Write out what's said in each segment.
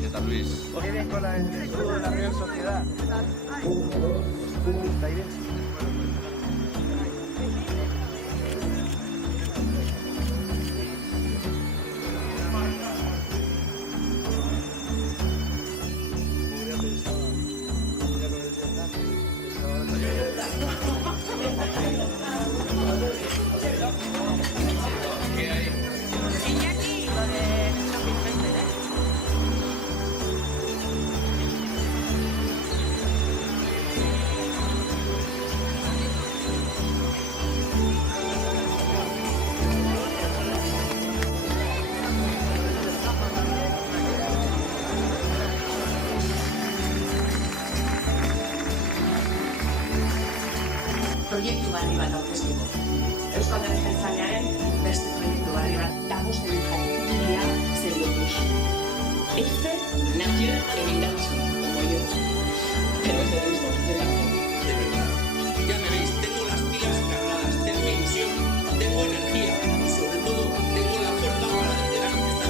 ¿Qué tal, Luis? Muy bien con el escudo de la Real Sociedad. ¿Está ahí bien? Proiektu berri bat aurkeztuko. Eusko Alderdi Jeltzalearen beste proiektu berri bat. Damos de jakitia zendotuz. Este nació en Indautxu, como yo. Pero es de gusto, de verdad. De verdad. Ya me veis, tengo las pilas cargadas, tengo ilusión, tengo energía y sobre todo tengo la fuerza para liderar esta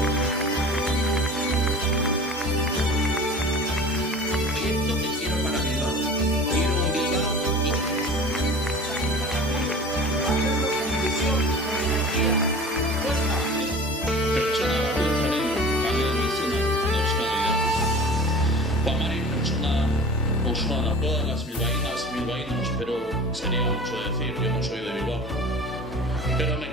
proyecto que quiero para Bilbao. Quiero un Bilbao y pertsona bakoitzaren kalean izena dauzkagia. Guamaren pertsona osoa da. Todas las bilbaínas, bilbaínos, pero sería mucho decir, yo no soy de Bilbao. Pero me